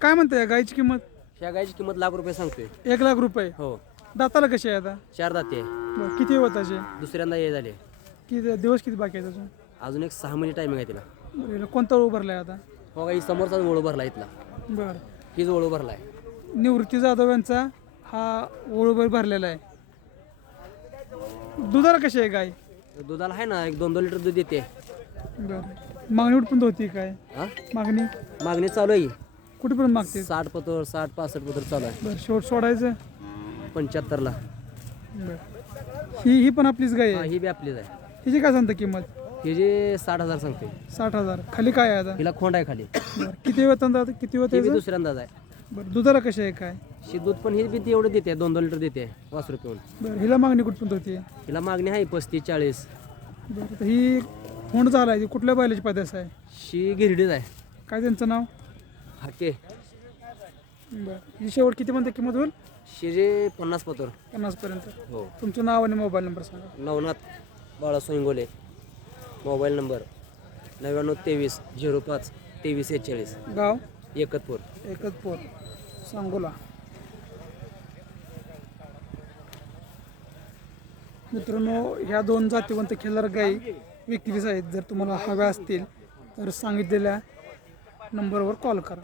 काय म्हणता या गायची किंमत? ह्या गायची किंमत ₹1,00,000 सांगतोय. 1,00,000 हो. दाताला कशी आहे आता? 4 दाते आहे. बरं, किती होताचे? दुसऱ्यांदा ये झाले. किती दिवस किती बाकी आहेत अजून? अजून एक 6 महिने टायमिंग आहे तिला. बरं, हिला कोणता उभारलाय आता? हो का, ही समोरचाच ओळू भरला इथला. बरं, हीच ओळू भरलाय. निवृत्ती जाधव यांचा हा ओळूभर भरलेला आहे. दुधाला कशी आहे गाय? दुधाला आहे ना, एक 2-2 लिटर दूध देते. बरं, मागणी उठपून होती काय? हा, मागणी मागणी चालू आहे. कुठेपर्यंत मागते? 60 पतर 60-65 पतर चालू आहे. बरं, शेवट सोडायचं. 75ला. बरं, ही पण आपलीच गाय हा, आहे. ही बी आपलीच आहे. हिची काय सांगता किंमत? ही जे 60,000 सांगते. 60,000. खाली काय आहे आता? हिला खोंड आहे खाली. बरं, किती वेतन दादा? किती ही बी होतं? दुसऱ्यांदाच आहे. बरं, दुधाला कशी आहे काय? शी दूध पण ही बी एवढं देते, 2-2 लिटर देते वासरू पिऊन. बरं, हिला मागणी कुठपर्यंत होती? हिला मागणी आहे 35-40. बरं, तर ही होंड झाला आहे, कुठल्या बैलाची पैदास आहे? शी गिरडीच आहे. काय त्यांचं नाव? हाके. बरं, ही शेवट किती म्हणते किंमत होईल? शी जे 50 पतर. 50पर्यंत. हो. तुमचं नाव आणि मोबाईल नंबर सांगा. नवनाथ बाळासाहेब इंगोले. Mobile number 9923052341. गाव? एकतपूर. एकतपूर, सांगोला. मित्रांनो, ह्या 2 जातीवंत खिल्लार गाई विक्रीस आहेत. जर तुम्हाला हव्या असतील तर सांगितलेल्या नंबरवर कॉल करा.